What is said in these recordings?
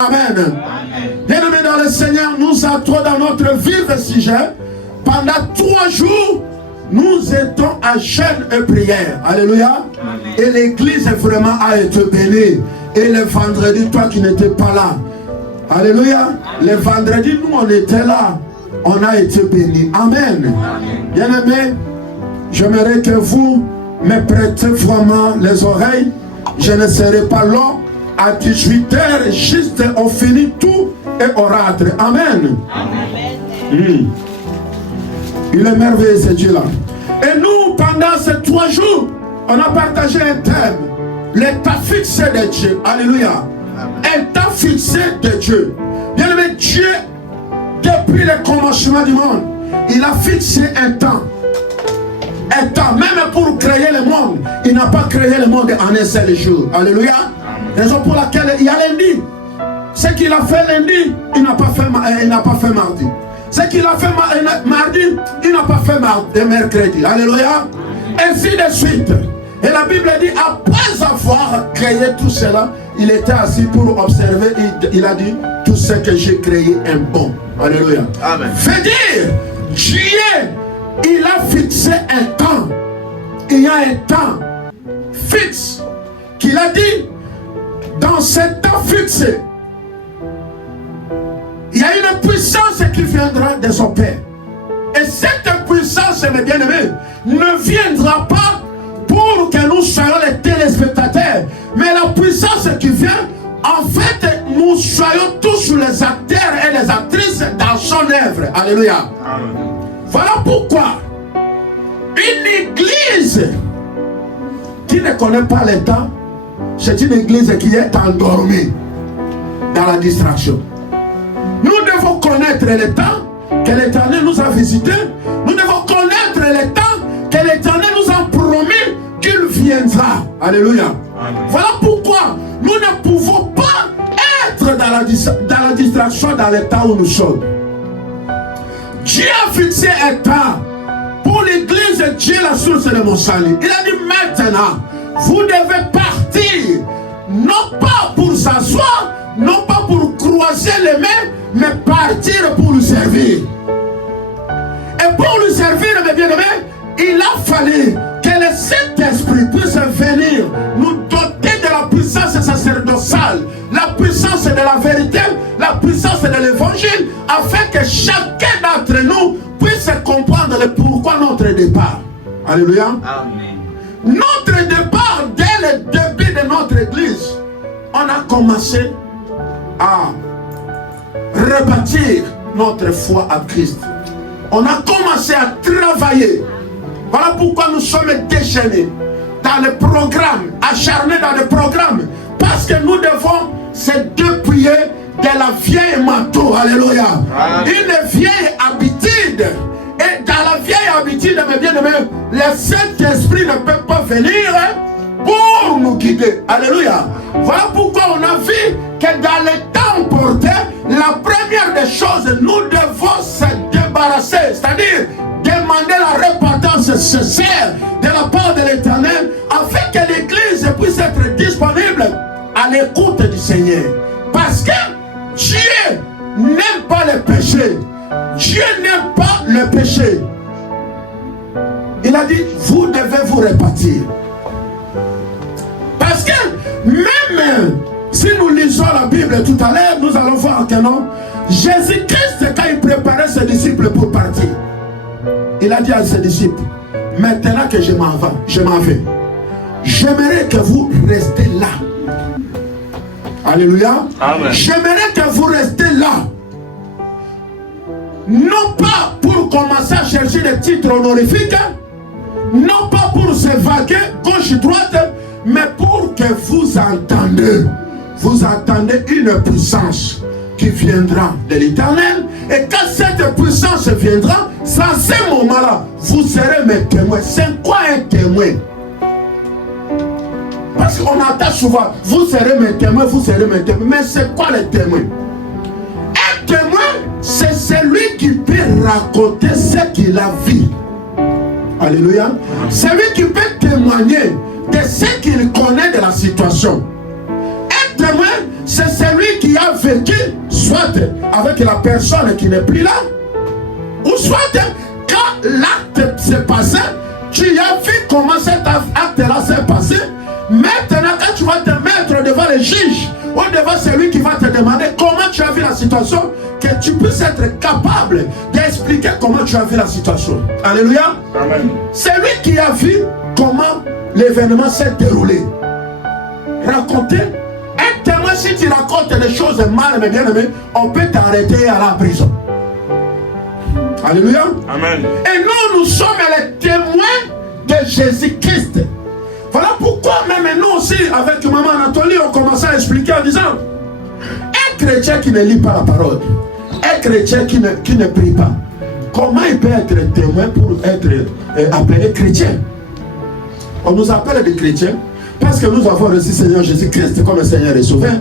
Amen. Bien-aimés dans le Seigneur, nous entrons dans notre vif sujet. Pendant 3 jours, nous étions à jeûne et prière. Alléluia. Amen. Et l'église vraiment a été bénie. Et le vendredi, toi qui n'étais pas là. Alléluia. Le vendredi, nous on était là. On a été bénis. Amen. Bien-aimés, j'aimerais que vous me prêtez vraiment les oreilles. Je ne serai pas là. À 18h, juste on finit tout et on rentre. Amen. Amen. Il est merveilleux ce Dieu-là. Et nous, pendant ces 3 jours, on a partagé un thème. L'état fixé de Dieu. Alléluia. Un temps fixé de Dieu. Bien aimé, Dieu, depuis le commencement du monde, il a fixé un temps. Un temps. Même pour créer le monde, il n'a pas créé le monde en un seul jour. Alléluia. Raison pour laquelle il y a lundi. Ce qu'il a fait lundi, il n'a pas fait mardi. Ce qu'il a fait mardi, il n'a pas fait mercredi. Alléluia. Ainsi de suite. Et la Bible dit, après avoir créé tout cela, il était assis pour observer. Il a dit, tout ce que j'ai créé est bon. Alléluia. Amen. Fait dire, Dieu, il a fixé un temps. Il y a un temps fixe qu'il a dit. Dans ce temps fixé, il y a une puissance qui viendra de son Père. Et cette puissance, mes bien-aimés, ne viendra pas pour que nous soyons les téléspectateurs. Mais la puissance qui vient, en fait, nous soyons tous les acteurs et les actrices dans son œuvre. Alléluia. Amen. Voilà pourquoi une église qui ne connaît pas le temps, c'est une église qui est endormie dans la distraction. Nous devons connaître le temps que l'Éternel nous a visité. Nous devons connaître le temps que l'Éternel nous a promis qu'il viendra. Alléluia. Amen. Voilà pourquoi nous ne pouvons pas être dans la distraction dans le temps où nous sommes. Dieu a fixé un temps pour l'église. Dieu la source de mon salut. Il a dit maintenant, vous devez partir, non pas pour s'asseoir, non pas pour croiser les mains, mais partir pour lui servir. Et pour lui servir, mes bien-aimés, il a fallu que le Saint-Esprit puisse venir nous doter de la puissance sacerdotale, la puissance de la vérité, la puissance de l'évangile, afin que chacun d'entre nous puisse comprendre le pourquoi notre départ. Alléluia. Amen. Notre départ, dès le début de notre église, on a commencé à rebâtir notre foi à Christ. On a commencé à travailler. Voilà pourquoi nous sommes déchaînés dans le programme, acharnés dans le programme. Parce que nous devons se dépouiller de la vieille manteau. Alléluia. Amen. Une vieille habitude. Et dans la vieille habitude, mes bien-aimés, le Saint-Esprit ne peut pas venir pour nous guider. Alléluia. Voilà pourquoi on a vu que dans les temps portés, la première des choses, nous devons se débarrasser, c'est-à-dire demander la repentance sincère de la part de l'Éternel, afin que l'Église puisse être disponible à l'écoute du Seigneur. Parce que Dieu n'aime pas le péché. Dieu n'aime pas le péché. Il a dit, vous devez vous repentir. Parce que même si nous lisons la Bible tout à l'heure, nous allons voir que non, Jésus-Christ, quand il préparait ses disciples pour partir, il a dit à ses disciples, maintenant que je m'en vais, j'aimerais que vous restez là. Alléluia. Amen. J'aimerais que vous restez là. Non pas pour commencer à chercher des titres honorifiques, non pas pour se vaguer gauche-droite, mais pour que vous entendez une puissance qui viendra de l'Éternel. Et quand cette puissance viendra, c'est à ce moment-là, vous serez mes témoins. C'est quoi un témoin? Parce qu'on entend souvent, vous serez mes témoins, vous serez mes témoins. Mais c'est quoi le témoin? Un témoin, c'est celui qui peut raconter ce qu'il a vu. Alléluia. Celui qui peut témoigner de ce qu'il connaît de la situation. Un témoin, c'est celui qui qui a vécu soit avec la personne qui n'est plus là, ou soit quand l'acte s'est passé, tu as vu comment cet acte-là s'est passé. Maintenant, quand tu vas te mettre devant le juge ou devant celui qui va te demander comment tu as vu la situation, que tu puisses être capable d'expliquer comment tu as vu la situation. Alléluia. Amen. C'est lui qui a vu comment l'événement s'est déroulé. Raconter. Un témoin, si tu racontes des choses mal, mais bien aimé, on peut t'arrêter à la prison. Alléluia. Amen. Et nous sommes les témoins de Jésus-Christ. Voilà pourquoi même nous aussi, avec maman Anatolie, on commençait à expliquer en disant, un chrétien qui ne lit pas la parole, un chrétien qui ne prie pas, comment il peut être témoin pour être appelé chrétien? On nous appelle des chrétiens parce que nous avons reçu Seigneur Jésus-Christ comme Seigneur et Sauveur.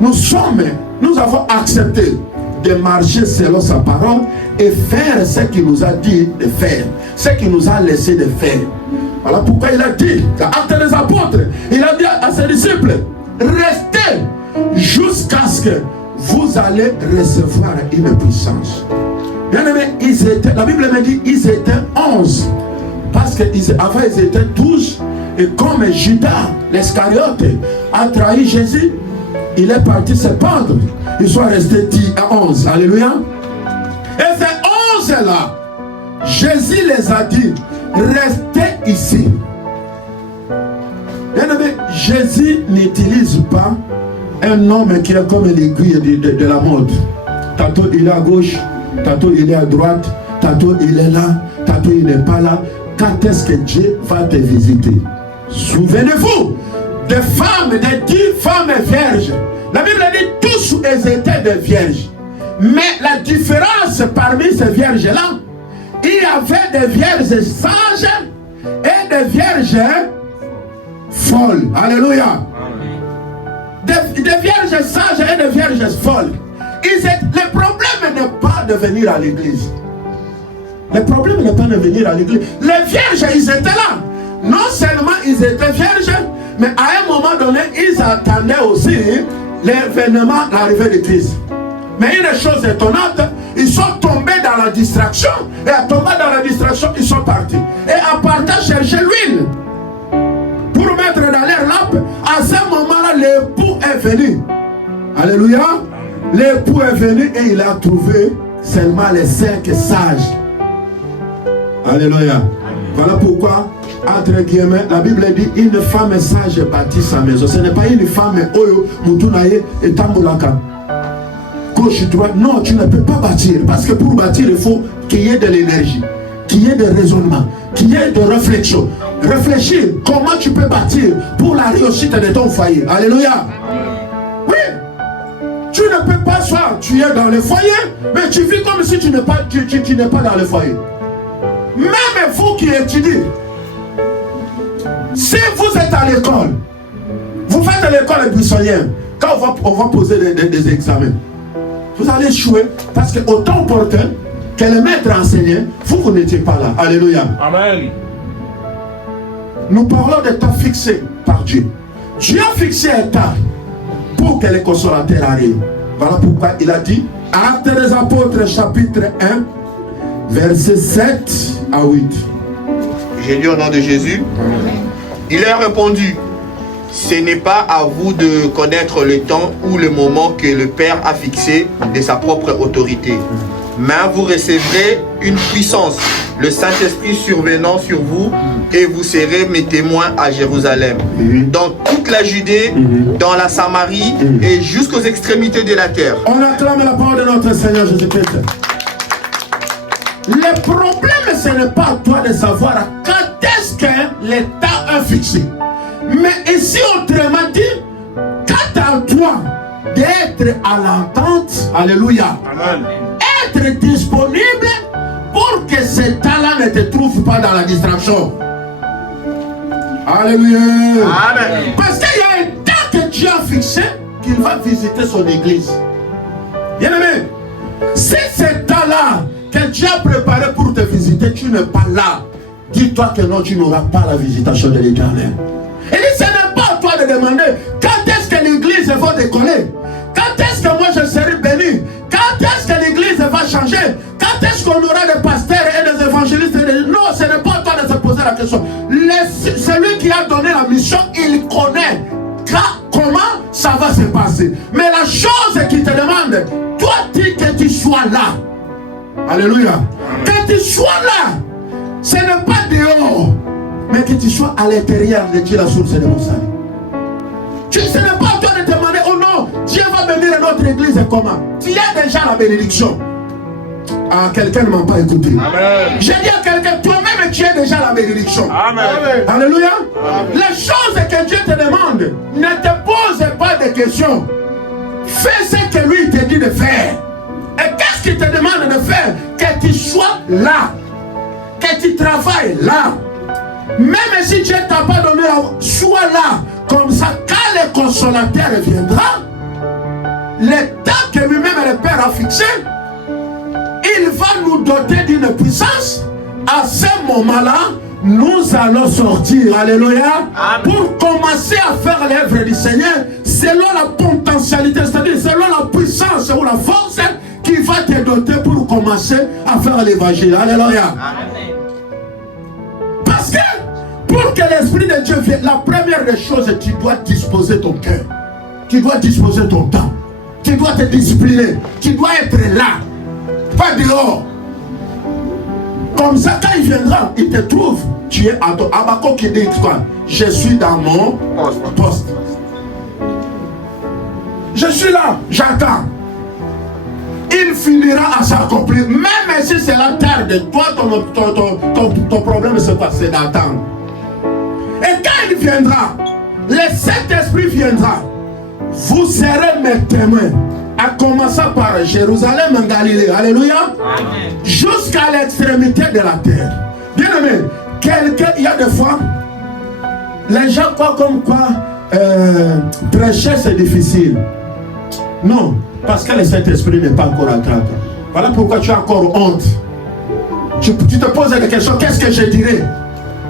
Nous avons accepté de marcher selon sa parole et faire ce qu'il nous a dit de faire, ce qu'il nous a laissé de faire. Voilà pourquoi il a dit, Actes des Apôtres, il a dit à ses disciples, restez jusqu'à ce que vous allez recevoir une puissance. Bien aimé, la Bible me dit, ils étaient 11. Parce qu'avant ils étaient 12. Et comme Judas, l'Iscariote, a trahi Jésus, il est parti se pendre. Ils sont restés 10 à 11. Alléluia. Et ces 11 là, Jésus les a dit, restez ici. Bien aimé, Jésus n'utilise pas un homme qui est comme l'aiguille de la mode. Tantôt il est à gauche, tantôt il est à droite, tantôt il est là, tantôt il n'est pas là. Quand est-ce que Dieu va te visiter? Souvenez-vous des femmes, des 10 femmes vierges. La Bible dit tous elles étaient des vierges. Mais la différence parmi ces vierges-là, il y avait des vierges sages et des vierges folles. Alléluia. Des vierges sages et des vierges folles. Le problème n'est pas de venir à l'église. Le problème n'est pas de venir à l'église. Les vierges, ils étaient là. Non seulement ils étaient vierges, mais à un moment donné, ils attendaient aussi l'événement, l'arrivée de Christ. Mais une chose étonnante, ils sont tombés dans la distraction. Et à tomber dans la distraction, ils sont partis. Et à partir chercher l'huile pour mettre dans leur lampe, à ce moment-là, l'époux est venu. Alléluia. L'époux est venu et il a trouvé seulement les 5 sages. Alléluia. Voilà pourquoi, entre guillemets, la Bible dit une femme sage bâtit sa maison. Ce n'est pas une femme oyo mutunaye et tambolaka. Gauche, droite. Non, tu ne peux pas bâtir. Parce que pour bâtir, il faut qu'il y ait de l'énergie, qu'il y ait de raisonnement, qu'il y ait de réflexion. Réfléchir comment tu peux bâtir pour la réussite de ton foyer. Alléluia. Oui. Tu ne peux pas soit tu es dans le foyer, mais tu vis comme si tu n'es pas, tu n'es pas dans le foyer. Même vous qui étudiez, si vous êtes à l'école, vous faites l'école buissonnière, quand on va poser des examens, vous allez échouer parce que autant opportun que le maître enseignant, vous n'étiez pas là. Alléluia. Amen. Nous parlons de temps fixé par Dieu. Dieu a fixé un temps pour que les consolateurs arrivent. Voilà pourquoi il a dit, Actes des Apôtres, chapitre 1, versets 7 à 8. J'ai lu au nom de Jésus. Amen. Il leur a répondu, ce n'est pas à vous de connaître le temps ou le moment que le Père a fixé de sa propre autorité. Mais vous recevrez une puissance, le Saint-Esprit survenant sur vous, et vous serez mes témoins à Jérusalem, dans toute la Judée, dans la Samarie et jusqu'aux extrémités de la terre. On acclame la parole de notre Seigneur Jésus-Christ. Le problème, ce n'est pas à toi de savoir quand est-ce que l'État a fixé. Mais ici, autrement dit, quand à toi d'être à l'entente, alléluia, amen, être disponible pour que ce temps-là ne te trouve pas dans la distraction. Alléluia. Amen. Parce qu'il y a un temps que Dieu a fixé qu'il va visiter son église. Bien aimé, si ce temps-là que Dieu a préparé pour te visiter, tu n'es pas là, dis-toi que non, tu n'auras pas la visitation de l'Éternel. Et ce n'est pas à toi de demander quand est-ce que l'église va décoller, quand est-ce que moi je serai béni. Quand est-ce que l'église va changer? Quand est-ce qu'on aura des pasteurs et des évangélistes? Non, ce n'est pas à toi de se poser la question. Celui qui a donné la mission, il connaît comment ça va se passer. Mais la chose qui te demande, toi, que tu sois là. Alléluia. Que tu sois là. Ce n'est pas dehors, mais que tu sois à l'intérieur de Dieu, la source de mon salut. Ce n'est pas à toi de demander, oh non, Dieu va bénir notre église et comment? Tu as déjà la bénédiction. Ah, quelqu'un ne m'a pas écouté. Amen. J'ai dit à quelqu'un, toi-même tu as déjà la bénédiction. Amen. Alléluia. Amen. Les choses que Dieu te demande, ne te pose pas de questions. Fais ce que lui te dit de faire. Et qu'est-ce qu'il te demande de faire? Que tu sois là. Que tu travailles là. Même si Dieu ne t'a pas donné la voix, sois là. Comme ça, quand le consolateur viendra, le temps que lui-même le Père a fixé, il va nous doter d'une puissance. À ce moment-là, nous allons sortir, alléluia, pour commencer à faire l'œuvre du Seigneur selon la potentialité, c'est-à-dire selon la puissance ou la force qui va te doter pour commencer à faire l'évangile. Alléluia. Amen. Parce que pour que l'Esprit de Dieu vienne, la première des choses, tu dois disposer ton cœur. Tu dois disposer ton temps. Tu dois te discipliner. Tu dois être là. Pas dehors. Comme ça, quand il viendra, il te trouve. Tu es à ton Habakkuk qui dit quoi? Je suis dans mon poste. Je suis là, j'attends. Il finira à s'accomplir. Même si c'est la terre de toi, ton problème se passe d'attendre. Et quand il viendra, le Saint-Esprit viendra. Vous serez mes témoins. À commencer par Jérusalem en Galilée. Alléluia. Jusqu'à l'extrémité de la terre. Bien aimé, il y a des fois, les gens croient comme quoi prêcher c'est difficile. Non, parce que le Saint-Esprit n'est pas encore entré. Voilà pourquoi tu as encore honte. Tu te poses des questions, qu'est-ce que je dirais?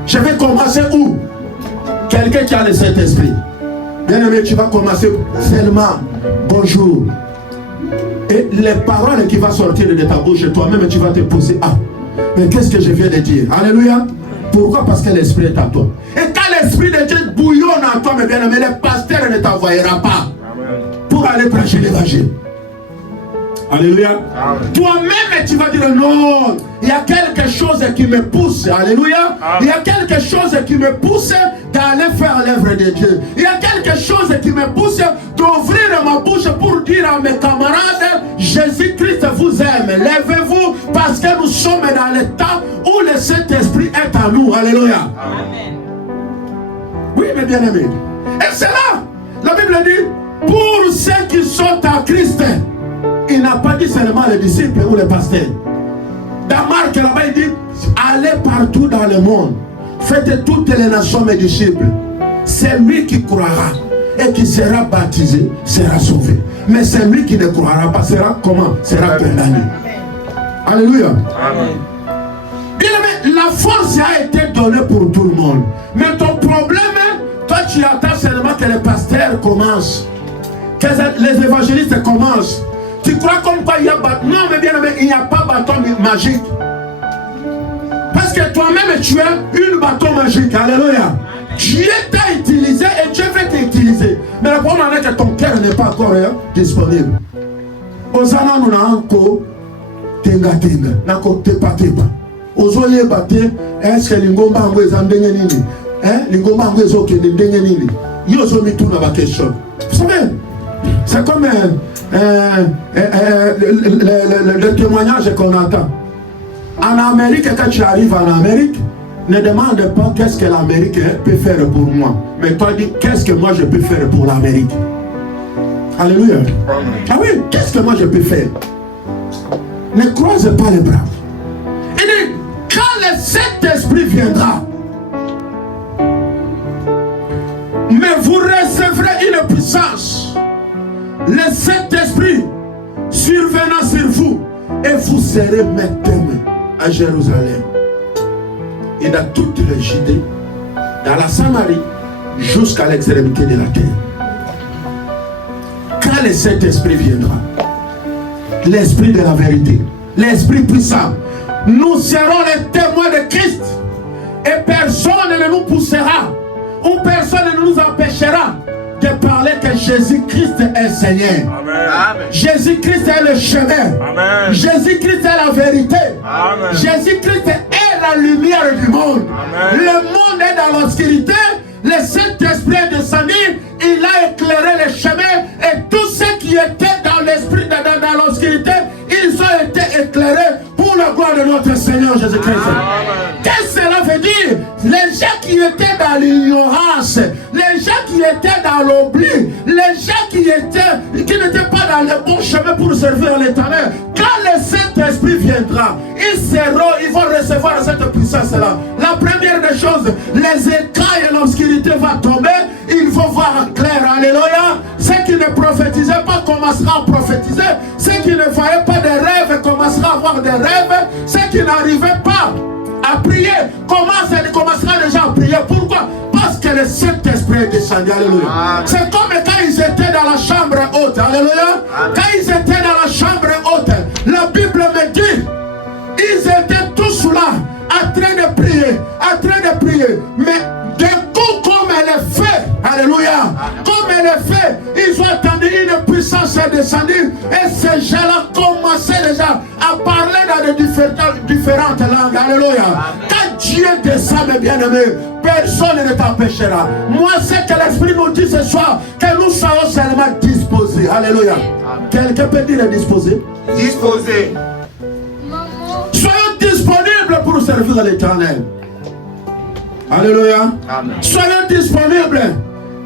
Je vais commencer où? Quelqu'un qui a le Saint-Esprit. Bien aimé, tu vas commencer seulement bonjour. Et les paroles qui vont sortir de ta bouche, toi-même tu vas te poser, ah, mais qu'est-ce que je viens de dire? Alléluia. Pourquoi? Parce que l'Esprit est à toi. Et quand l'Esprit de Dieu bouillonne à toi, mes bien-aimés, le pasteur ne t'envoyera pas pour aller prêcher l'évangile. Alléluia. Toi-même tu vas dire non, il y a quelque chose qui me pousse. Alléluia. Il y a quelque chose qui me pousse d'aller faire l'œuvre de Dieu. Il y a quelque chose qui me pousse d'ouvrir ma bouche pour dire à mes camarades, Jésus-Christ vous aime. Lèvez-vous parce que nous sommes dans le temps où le Saint-Esprit est à nous. Alléluia. Amen. Oui, mes bien-aimés. Et c'est là, la Bible dit, pour ceux qui sont en Christ, il n'a pas dit seulement les disciples ou les pasteurs. Dans Marc, là-bas, il dit, allez partout dans le monde. Faites toutes les nations mes disciples. C'est lui qui croira et qui sera baptisé, sera sauvé. Mais c'est lui qui ne croira pas, sera comment? Sera condamné. Alléluia. Amen. Bien aimé, la force a été donnée pour tout le monde. Mais ton problème, toi tu attends seulement que les pasteurs commencent, que les évangélistes commencent. Tu crois comme quoi il y a bâton? Non, mais bien aimé, il n'y a pas bâton magique. Parce que toi-même tu as une bâton magique. Alléluia. Dieu t'a utilisé et Dieu veut t'utiliser. Mais le problème est que ton cœur n'est pas encore disponible. Osana nous n'a encore tenga. Nako tepa. Ozoye bate, est-ce que l'ingomba ango ezandenye nini? L'ingomba ango ezokende ndenye nini? Yozo mitu na ba question. Vous savez, c'est comme le témoignage qu'on entend. En Amérique, quand tu arrives en Amérique, ne demande pas qu'est-ce que l'Amérique peut faire pour moi. Mais toi, dis qu'est-ce que moi je peux faire pour l'Amérique. Alléluia. Ah oui, qu'est-ce que moi je peux faire? Ne croise pas les bras. Il dit, quand le Saint-Esprit viendra, mais vous recevrez une puissance. Le Saint-Esprit survenant sur vous et vous serez mes témoins à Jérusalem et dans toutes les Judées, dans la Samarie, jusqu'à l'extrémité de la terre. Quand le Saint-Esprit viendra, l'Esprit de la vérité, l'Esprit puissant, nous serons les témoins de Christ. Et personne ne nous poussera, ou personne ne nous empêchera de parler que Jésus-Christ est Seigneur. Jésus-Christ est le chemin. Jésus-Christ est la vérité. Jésus-Christ est la lumière du monde. Amen. Le monde est dans l'obscurité. Le Saint-Esprit est descendu. Il a éclairé les chemins. Et tous ceux qui étaient dans l'esprit, dans l'obscurité, ils ont été éclairés pour la gloire de notre Seigneur Jésus-Christ. Qu'est-ce que cela veut dire? Les gens qui étaient dans l'ignorance, les gens qui étaient dans l'oubli, les gens qui n'étaient pas dans le bon chemin pour servir l'Éternel, quand le Saint-Esprit viendra, ils vont recevoir cette puissance-là. La première des choses, les écailles et l'obscurité vont tomber, ils vont voir clair. Alléluia. Ceux qui ne prophétisaient pas commenceront à prophétiser. Ceux qui ne voyaient pas de rêves commenceront à avoir des rêves. Ceux qui n'arrivaient pas à prier commenceront déjà à prier. Pourquoi? Parce que le Saint-Esprit est descendu. Alléluia. C'est comme quand ils étaient dans la chambre haute. Alléluia. Quand ils étaient dans la chambre haute, la Bible me dit, ils étaient tous là, en train de prier, mais d'un coup, comme elle est faite, alléluia, comme elle est faite, ils ont entendu une puissance descendue, et ces gens-là commençaient déjà à parler dans de différentes langues, alléluia. Quand Dieu descend, mes bien-aimés, personne ne t'empêchera. Moi, c'est que l'Esprit nous dit ce soir, que nous soyons seulement disposés, alléluia. Quelqu'un peut dire disposé? Disposé. Soyons disponibles pour servir l'Éternel. Alléluia. Amen. Soyons disponibles.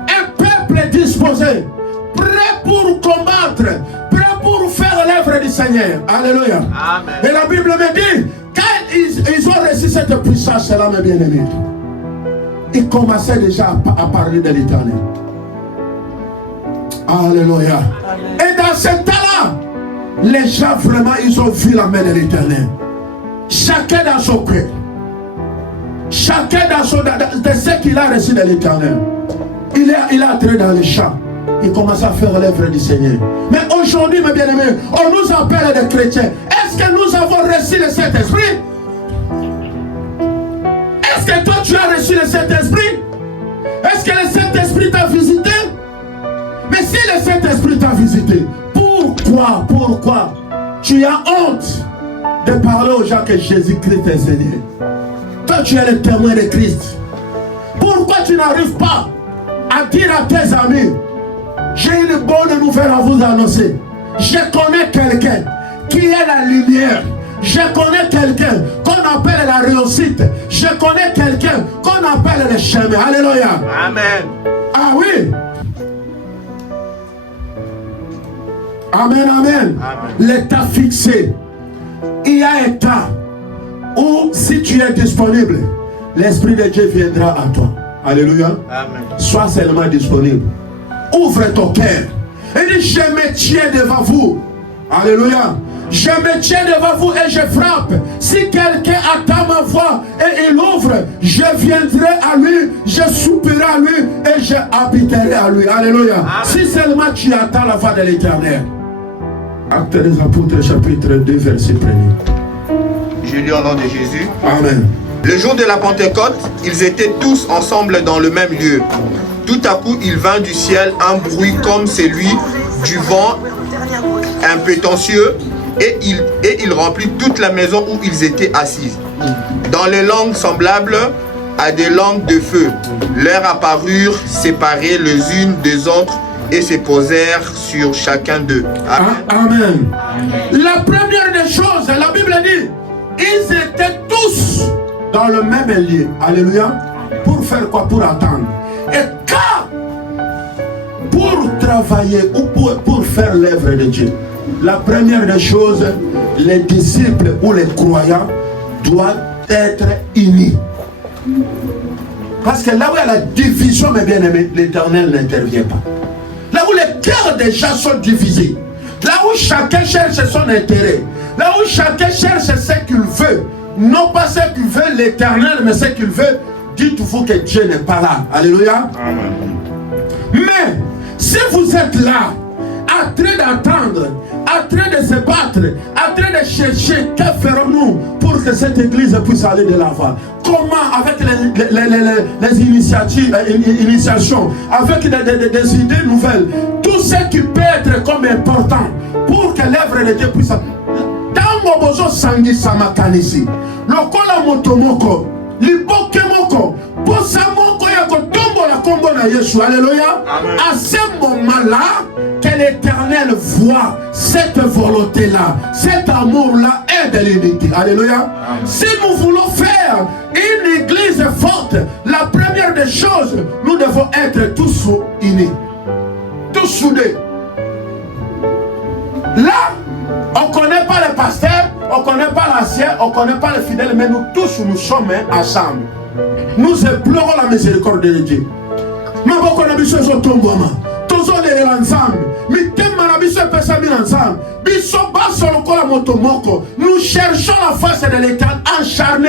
Un peuple disposé, prêt pour combattre, prêt pour faire l'œuvre du Seigneur. Alléluia. Amen. Et la Bible me dit, quand ils ont reçu cette puissance-là, mes bien-aimés, ils commençaient déjà à parler de l'Éternel. Alléluia. Amen. Et dans ce temps-là, les gens vraiment, ils ont vu la main de l'Éternel. Chacun dans son cœur. Chacun dans ce qu'il a reçu de l'Éternel. Il est entré dans les champs. Il commence à faire l'œuvre du Seigneur. Mais aujourd'hui, mes bien-aimés, on nous appelle des chrétiens. Est-ce que nous avons reçu le Saint-Esprit? Est-ce que toi tu as reçu le Saint-Esprit? Est-ce que le Saint-Esprit t'a visité? Mais si le Saint-Esprit t'a visité, pourquoi tu as honte de parler aux gens que Jésus-Christ est Seigneur? Toi tu es le témoin de Christ. Pourquoi tu n'arrives pas à dire à tes amis, j'ai une bonne nouvelle à vous annoncer. Je connais quelqu'un qui est la lumière. Je connais quelqu'un qu'on appelle la réussite. Je connais quelqu'un qu'on appelle le chemin. Alléluia. Amen. Ah oui. Amen, amen. L'état fixé. Il y a un temps où si tu es disponible, l'Esprit de Dieu viendra à toi. Alléluia. Amen. Sois seulement disponible. Ouvre ton cœur. Et dis, je me tiens devant vous. Alléluia. Je me tiens devant vous et je frappe. Si quelqu'un attend ma voix et il ouvre, je viendrai à lui, je souperai à lui et je habiterai à lui. Alléluia. Amen. Si seulement tu attends la voix de l'Éternel. Actes des Apôtres, chapitre 2, verset 1er. Je lis au nom de Jésus. Amen. Le jour de la Pentecôte, ils étaient tous ensemble dans le même lieu. Tout à coup, il vint du ciel un bruit comme celui du vent impétueux et il remplit toute la maison où ils étaient assis. Dans les langues semblables à des langues de feu, leur apparurent séparées les unes des autres et se posèrent sur chacun d'eux. Amen. La première des choses, la Bible dit, ils étaient tous dans le même lieu. Alléluia. Pour faire quoi? Pour attendre. Et quand, pour travailler ou pour faire l'œuvre de Dieu, la première des choses, les disciples ou les croyants doivent être unis. Parce que là où il y a la division, mes bien-aimés, l'Éternel n'intervient pas. Là où les cœurs des gens sont divisés, là où chacun cherche son intérêt, là où chacun cherche ce qu'il veut, non pas ce qu'il veut l'Éternel, mais ce qu'il veut, dites-vous que Dieu n'est pas là. Alléluia. Amen. Mais si vous êtes là, en train d'attendre, en train de se battre, en train de chercher que ferons-nous pour que cette église puisse aller de l'avant. Comment, avec les initiations, avec des idées nouvelles, tout ce qui peut être comme important pour que l'œuvre de Dieu puisse. Tango bozo sangi samakanisi, lokola motomoko, liboke moko, posa moko ya kotombo la kombo na Yesu, alléluia. À ce moment-là, que l'Éternel voit cette volonté-là, cet amour-là est de l'unité, alléluia. Si nous voulons faire une église forte, la première des choses, nous devons être tous unis, tous soudés. Là, on ne connaît pas le pasteur, on ne connaît pas l'ancien, on ne connaît pas le fidèle, mais nous tous, nous sommes ensemble. Nous implorons la miséricorde de Dieu. Nous cherchons la face de l'Éternel acharné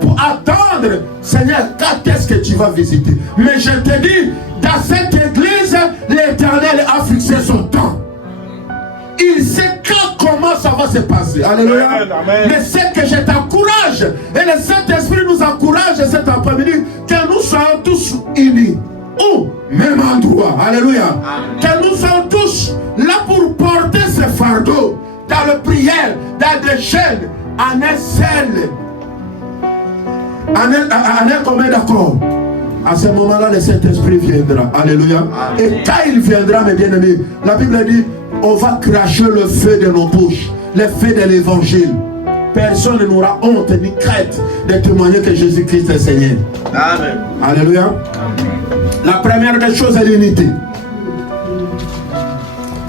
pour attendre, Seigneur, quand est-ce que tu vas visiter? Mais je te dis, dans cette église, l'Éternel a fixé son temps. Il sait comment ça va se passer. Alléluia. Mais c'est que je t'encourage, et le Saint-Esprit nous encourage cet après-midi, que nous soyons tous unis. Au même endroit. Alléluia. Amen. Que nous sommes tous là pour porter ce fardeau dans le prière, dans des chaînes, en un seul, en un commun d'accord. À ce moment-là, le Saint-Esprit viendra. Alléluia. Amen. Et quand il viendra, mes bien-aimés, la Bible dit, on va cracher le feu de nos bouches, le feu de l'évangile. Personne n'aura honte ni crainte de témoigner que Jésus-Christ est Seigneur. Amen. Alléluia. Amen. La première des choses est l'unité.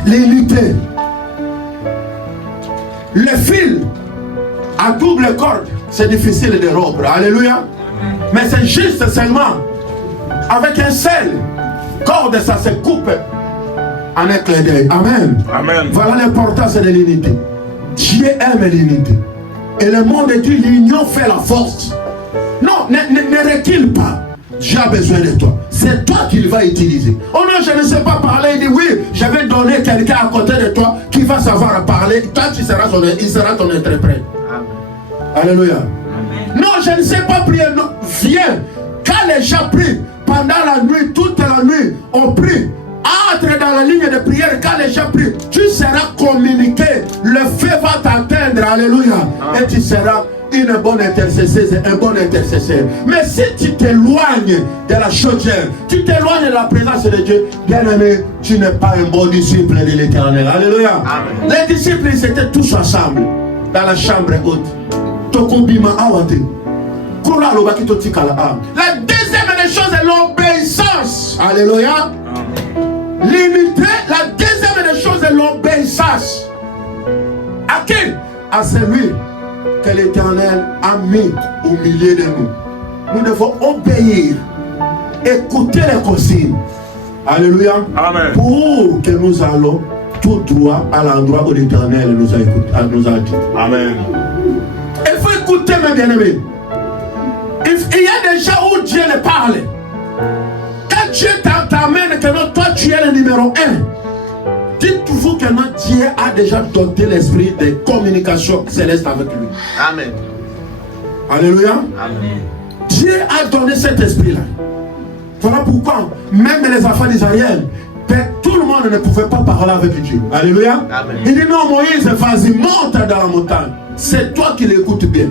L'unité. Le fil à double corde, c'est difficile de rompre. Alléluia. Mais c'est juste seulement avec un seul corde, ça se coupe en un clin d'œil. Amen. Amen. Voilà l'importance de l'unité. Dieu aime l'unité. Et le monde dit l'union fait la force. Non, ne recule pas. Dieu a besoin de toi. C'est toi qu'il va utiliser. Oh non, je ne sais pas parler. Il dit oui, je vais donner quelqu'un à côté de toi qui va savoir parler. Toi, il sera ton interprète. Amen. Alléluia. Amen. Non, je ne sais pas prier. Non. Viens. Quand les gens prient, pendant la nuit, toute la nuit, on prie. Entre dans la ligne de prière, quand les gens prient, tu seras communiqué. Le feu va t'atteindre. Alléluia. Amen. Et tu seras une bonne intercesseuse, un bon intercesseur. Mais si tu t'éloignes de la chaudière, tu t'éloignes de la présence de Dieu, bien aimé, tu n'es pas un bon disciple de l'Éternel. Alléluia. Amen. Les disciples, ils étaient tous ensemble dans la chambre haute. La deuxième des choses est l'obéissance. Alléluia. L'unité, la deuxième des choses est l'obéissance. À qui? À celui que l'Éternel a mis au milieu de nous. Nous devons obéir, écouter les consignes. Alléluia. Amen. Pour que nous allons tout droit à l'endroit où l'Éternel nous a dit. Amen. Il faut écouter, mes bien-aimés. Il y a des gens où Dieu le parle. Quand Dieu t'amène que non, toi tu es le numéro 1. Dites-vous que notre Dieu a déjà doté l'esprit de communication céleste avec lui. Amen. Alléluia. Amen. Dieu a donné cet esprit-là. Voilà pourquoi même les enfants d'Israël, tout le monde ne pouvait pas parler avec Dieu. Alléluia. Amen. Il dit non, Moïse, vas-y, monte dans la montagne. C'est toi qui l'écoutes bien.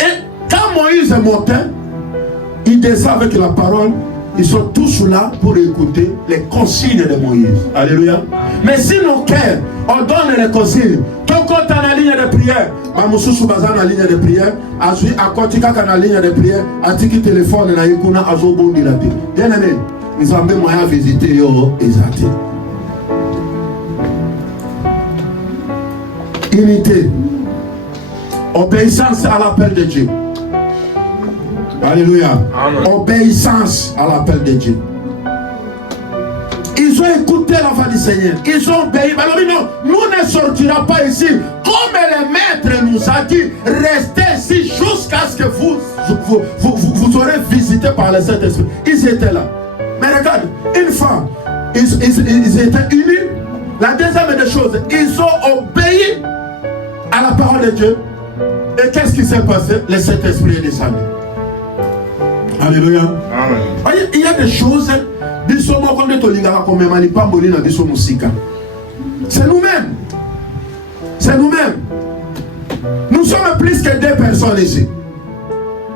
Et quand Moïse montait, il descend avec la parole. Ils sont tous là pour écouter les consignes de Moïse. Alléluia. Mais si nos cœurs, on donne les consignes, ton compte dans la ligne de prière, Mamoussou Bazan la ligne de prière, Azui Akotika dans la ligne de prière, Atiki téléphone na Yekuna Azobo Dilati. Bien aimé, nous avons moyen de visiter yo Ezati. Unité. Obéissance à l'appel de Dieu. Alléluia. Amen. Obéissance à l'appel de Dieu. Ils ont écouté la voix du Seigneur. Ils ont obéi. Alors, non, nous ne sortirons pas ici. Comme le maître nous a dit, restez ici jusqu'à ce que vous serez visités par le Saint-Esprit. Ils étaient là. Mais regarde, une fois, ils étaient unis. La deuxième des choses, ils ont obéi à la parole de Dieu. Et qu'est-ce qui s'est passé? Le Saint-Esprit est descendu. Alléluia. Amen. Il y a des choses, c'est nous-mêmes. C'est nous-mêmes. Nous sommes plus que 2 personnes ici.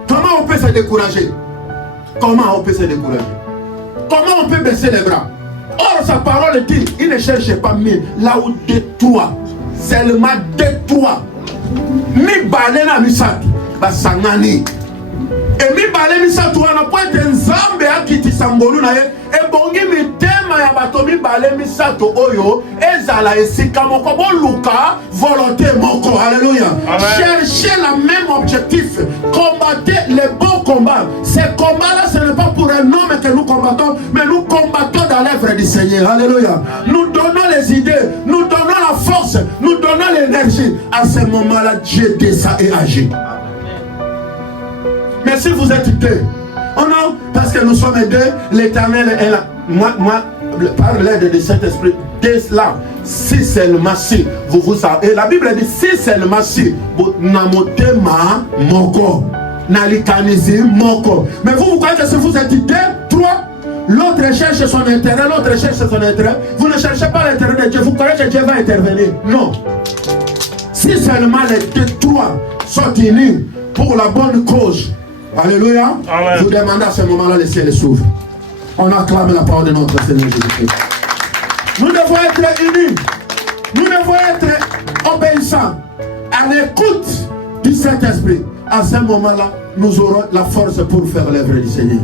Comment on peut se décourager? Comment on peut se décourager? Comment on peut baisser les bras? Or, sa parole dit, il ne cherche pas mieux là où détruit. Seulement détruit. Mi balena mi satu basangani. Et mi balena mi satu wana point nzambe akitisa ngolu na ye e bongi mitema ya bato mi balena mi satu oyo ezala esika moko boluka volonté moko. Alléluia. Cherchez le même objectif, combattez les bons combats. Ces combats là ce n'est pas pour un homme que nous combattons, mais nous combattons dans l'œuvre du Seigneur. Alléluia. Nous donnons les idées, nous donnons la force, nous donnons l'énergie. À ce moment là Dieu descend et agit. Mais si vous êtes deux, oh non, parce que nous sommes deux, l'Éternel est là. Moi, par l'aide de cet esprit, dès cela, si seulement si, vous savez, et la Bible dit, si seulement si, namotema moko, nalikanizi moko. Mais vous croyez que si vous êtes deux, trois, l'autre cherche son intérêt, l'autre cherche son intérêt, vous ne cherchez pas l'intérêt de Dieu, vous croyez que Dieu va intervenir? Non. Si seulement les deux, trois sont unis pour la bonne cause, alléluia, amen. Vous demandez à ce moment-là, le ciel s'ouvre. On acclame la parole de notre Seigneur Jésus-Christ. Nous devons être unis. Nous devons être obéissants. À l'écoute du Saint-Esprit. À ce moment-là, nous aurons la force pour faire l'œuvre du Seigneur.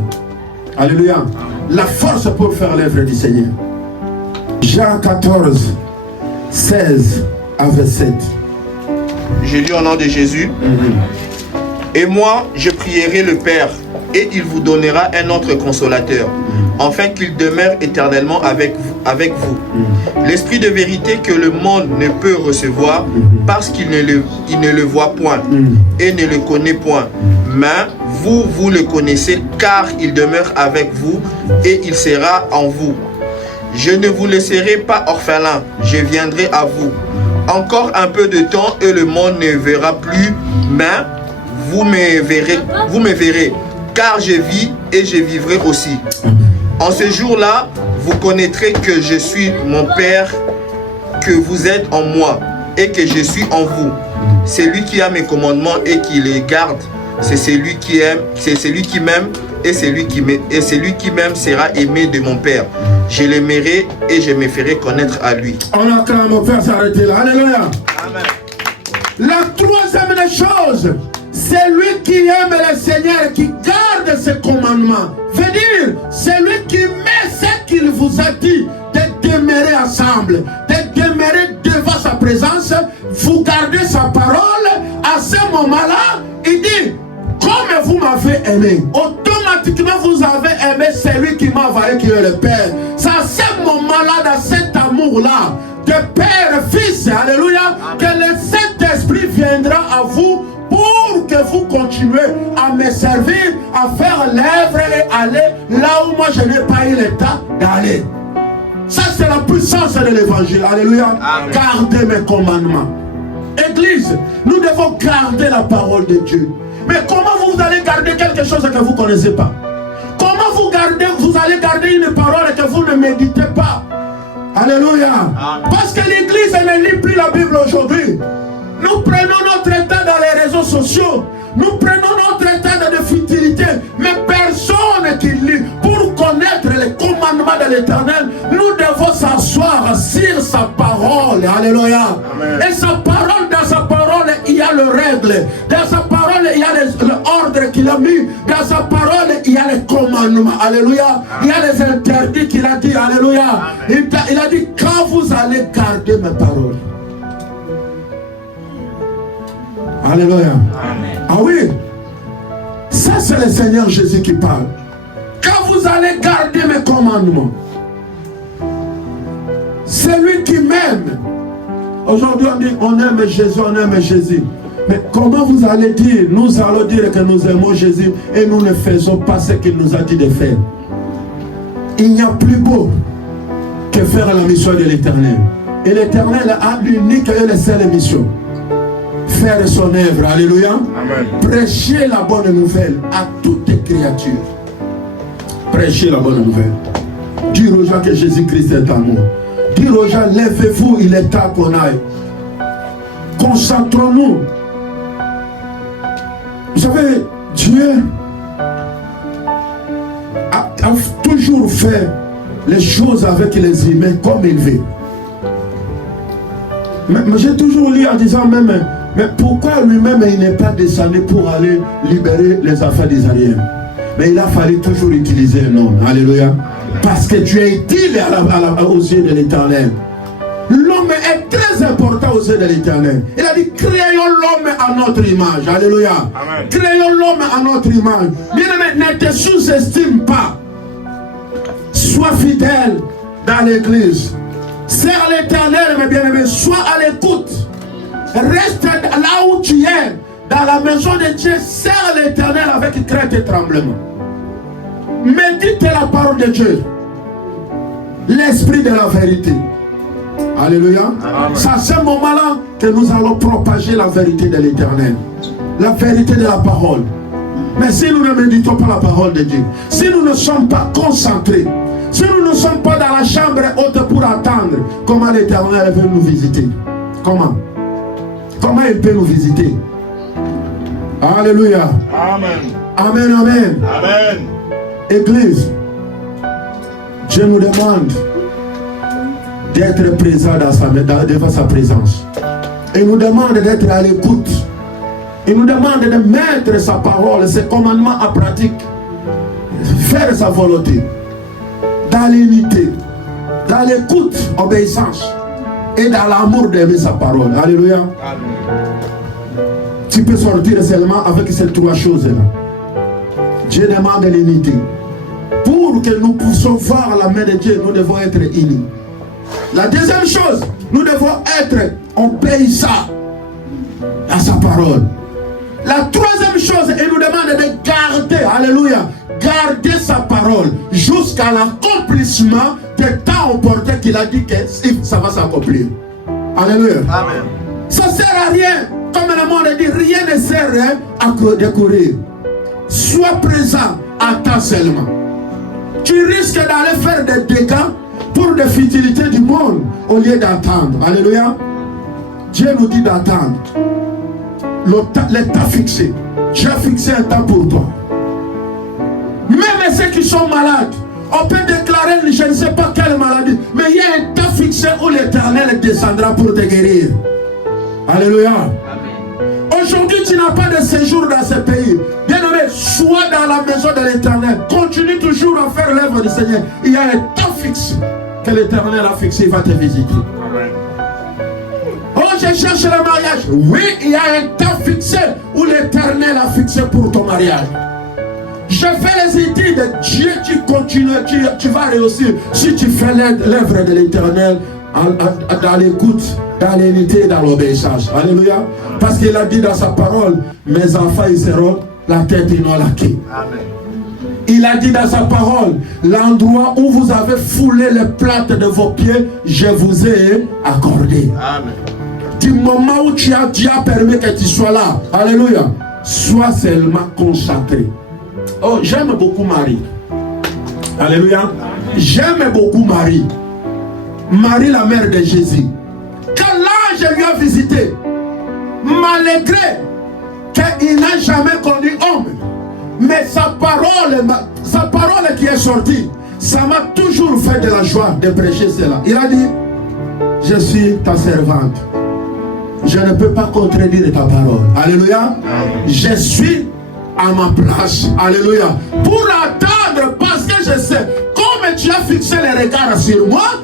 Alléluia. Amen. La force pour faire l'œuvre du Seigneur. Jean 14, 16 à 27. Je lis au nom de Jésus. Et moi, je prierai le Père, et il vous donnera un autre consolateur, afin qu'il demeure éternellement avec vous. L'Esprit de vérité que le monde ne peut recevoir, parce qu'il ne le voit point, et ne le connaît point. Mais vous le connaissez, car il demeure avec vous, et il sera en vous. Je ne vous laisserai pas orphelin, je viendrai à vous. Encore un peu de temps, et le monde ne verra plus, mais vous me verrez, car je vis et je vivrai aussi. En ce jour-là, vous connaîtrez que je suis mon Père, que vous êtes en moi et que je suis en vous. Celui qui a mes commandements et qui les garde, c'est celui qui aime, c'est celui qui m'aime et celui qui m'aime sera aimé de mon Père. Je l'aimerai et je me ferai connaître à lui. On acclame mon Père s'arrêter là. Alléluia. Amen. La troisième des choses, c'est lui qui aime le Seigneur, qui garde ses commandements. Veut dire, c'est lui qui met ce qu'il vous a dit, de demeurer ensemble, de demeurer devant sa présence. Vous gardez sa parole. À ce moment-là, il dit, comme vous m'avez aimé, automatiquement vous avez aimé celui qui m'a envoyé, qui est le Père. C'est à ce moment-là, dans cet amour-là, de Père, Fils, alléluia, que le Saint-Esprit viendra à vous pour que vous continuez à me servir, à faire l'œuvre et aller là où moi je n'ai pas eu le temps d'aller. Ça c'est la puissance de l'évangile. Alléluia. Amen. Gardez mes commandements. Église, nous devons garder la parole de Dieu. Mais comment vous allez garder quelque chose que vous ne connaissez pas? Comment vous allez garder une parole que vous ne méditez pas? Alléluia. Amen. Parce que l'église ne lit plus la Bible aujourd'hui. Nous prenons notre temps dans les réseaux sociaux. Nous prenons notre temps de futilité. Mais personne qui lit. Pour connaître les commandements de l'Éternel, nous devons s'asseoir sur sa parole. Alléluia. Amen. Et sa parole, dans sa parole, il y a le règle. Dans sa parole, il y a l'ordre qu'il a mis. Dans sa parole, il y a les commandements. Alléluia. Amen. Il y a les interdits qu'il a dit. Alléluia. Il a dit, quand vous allez garder mes paroles. Alléluia. Amen. Ah oui. Ça c'est le Seigneur Jésus qui parle. Quand vous allez garder mes commandements, c'est lui qui m'aime. Aujourd'hui on dit on aime Jésus. Mais comment vous allez dire, nous allons dire que nous aimons Jésus et nous ne faisons pas ce qu'il nous a dit de faire? Il n'y a plus beau que faire la mission de l'Éternel. Et l'Éternel a l'unique et la seule mission. Faire son œuvre. Alléluia. Amen. Prêcher la bonne nouvelle à toutes les créatures. Prêcher la bonne nouvelle. Dire aux gens que Jésus-Christ est amour. Dire aux gens, lèvez-vous, il est temps qu'on aille. Concentrons-nous. Vous savez, Dieu a toujours fait les choses avec les humains comme il veut. Mais j'ai toujours lu en disant même, mais pourquoi lui-même il n'est pas descendu pour aller libérer les enfants d'Israël? Mais il a fallu toujours utiliser un homme. Alléluia. Parce que tu es utile aux yeux de l'Éternel. L'homme est très important aux yeux de l'Éternel. Il a dit, créons l'homme à notre image. Alléluia. Amen. Créons l'homme à notre image. Bien-aimé, ne te sous-estime pas. Sois fidèle dans l'église. Sers l'Éternel, mes bien-aimés. Sois à l'écoute. Reste là où tu es. Dans la maison de Dieu, sers l'Éternel avec crainte et tremblement. Médite la parole de Dieu. L'esprit de la vérité. Alléluia. C'est à ce moment-là que nous allons propager la vérité de l'Éternel. La vérité de la parole. Mais si nous ne méditons pas la parole de Dieu, si nous ne sommes pas concentrés, si nous ne sommes pas dans la chambre haute pour attendre, comment l'Éternel veut nous visiter? Comment il peut nous visiter? Alléluia. Amen. Amen, amen. Amen. Église, Dieu nous demande d'être présent devant sa présence. Il nous demande d'être à l'écoute. Il nous demande de mettre sa parole, ses commandements en pratique. Faire sa volonté. Dans l'unité, dans l'écoute, obéissance. Et dans l'amour d'aimer sa parole. Alléluia. Amen. Tu peux sortir seulement avec ces trois choses-là. Dieu demande l'unité. Pour que nous puissions voir la main de Dieu, nous devons être unis. La deuxième chose, nous devons être obéissants à sa parole. La troisième chose, il nous demande de garder, alléluia, garder sa parole jusqu'à l'accomplissement des temps opportuns qu'il a dit que ça va s'accomplir. Alléluia. Amen. Ça ne sert à rien, comme le monde dit, rien ne sert à courir. Sois présent à temps seulement. Tu risques d'aller faire des dégâts pour des futilités du monde au lieu d'attendre. Alléluia. Dieu nous dit d'attendre. Le temps fixé. Dieu a fixé un temps pour toi. Même ceux qui sont malades, on peut déclarer, je ne sais pas quelle maladie, mais il y a un temps fixé où l'Éternel descendra pour te guérir. Alléluia. Aujourd'hui, tu n'as pas de séjour dans ce pays. Bien-aimé, sois dans la maison de l'Éternel. Continue toujours à faire l'œuvre du Seigneur. Il y a un temps fixe que l'Éternel a fixé, il va te visiter. Amen. Oh, je cherche le mariage. Oui, il y a un temps fixé où l'Éternel a fixé pour ton mariage. Je fais les études. Dieu, tu continues, tu vas réussir si tu fais l'œuvre de l'Éternel dans l'écoute, dans l'unité, dans l'obéissance. Alléluia. Parce qu'il a dit dans sa parole, mes enfants, ils seront la tête et non la queue. Amen. Il a dit dans sa parole, l'endroit où vous avez foulé les plates de vos pieds, je vous ai accordé. Amen. Du moment où Dieu a permis que tu sois là, alléluia, sois seulement concentré. Oh, j'aime beaucoup Marie. Alléluia. J'aime beaucoup Marie. Marie, la mère de Jésus. Quand l'ange lui a visité, malgré qu'il n'a jamais connu homme, mais sa parole qui est sortie, ça m'a toujours fait de la joie de prêcher cela. Il a dit, je suis ta servante. Je ne peux pas contredire ta parole. Alléluia. Je suis à ma place. Alléluia. Pour attendre, parce que je sais, comme tu as fixé les regards sur moi,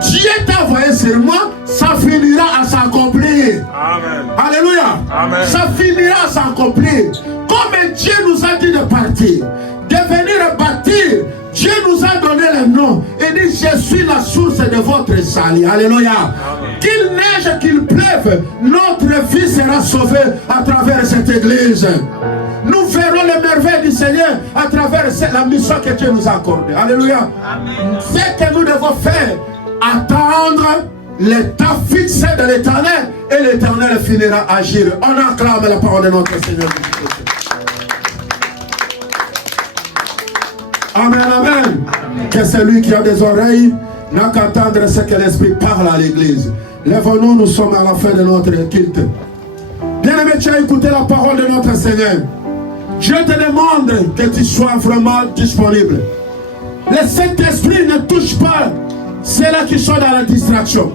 Dieu t'a envoyé sur moi, ça finira à s'accomplir. Amen. Alléluia. Amen. Ça finira à s'accomplir. Comme Dieu nous a dit de partir, de venir bâtir, Dieu nous a donné le nom. Il dit, je suis la source de votre salut. Alléluia. Qu'il neige, qu'il pleuve, notre vie sera sauvée à travers cette église. Nous verrons les merveilles du Seigneur à travers la mission que Dieu nous a accordée. Alléluia. Amen. Ce que nous devons faire, attendre l'état fixé de l'éternel et l'éternel finira à agir. On acclame la parole de notre Seigneur Jésus-Christ. Amen, amen. Que celui qui a des oreilles n'a qu'à entendre ce que l'Esprit parle à l'Église. Lève-nous, nous sommes à la fin de notre culte. Bien-aimé, tu as écouté la parole de notre Seigneur. Je te demande que tu sois vraiment disponible. Le Saint-Esprit ne touche pas ceux-là qui sont dans la distraction.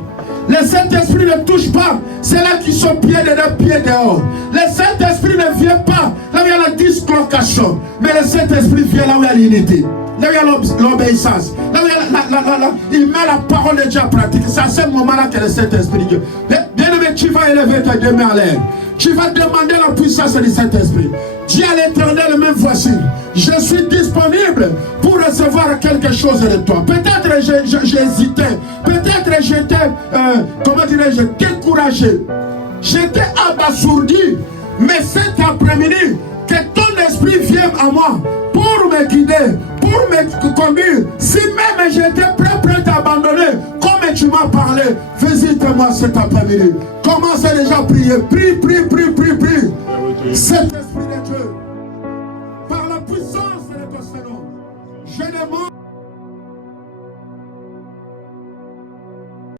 Le Saint-Esprit ne touche pas ceux-là qui sont pieds dedans, pieds dehors. Le Saint-Esprit ne vient pas là où il y a la dislocation. Mais le Saint-Esprit vient là où il y a l'unité. Là où il y a l'obéissance. Là où il met la parole de Dieu en pratique. C'est à ce moment-là que le Saint-Esprit Dieu. Bien-aimé, tu vas élever tes deux mains à l'air. Tu vas demander la puissance du Saint-Esprit. Dis à l'Éternel, même voici, je suis disponible pour recevoir quelque chose de toi. Peut-être j'ai hésité, peut-être j'étais, comment dirais-je, découragé. J'étais abasourdi, mais cet après-midi, que ton esprit vienne à moi pour me guider, pour me conduire. Si même j'étais prêt à abandonner, comme tu m'as parlé, visite-moi cet après-midi. Commence déjà à prier. Prie. Cet esprit de Dieu, par la puissance de ton Seigneur, je demande.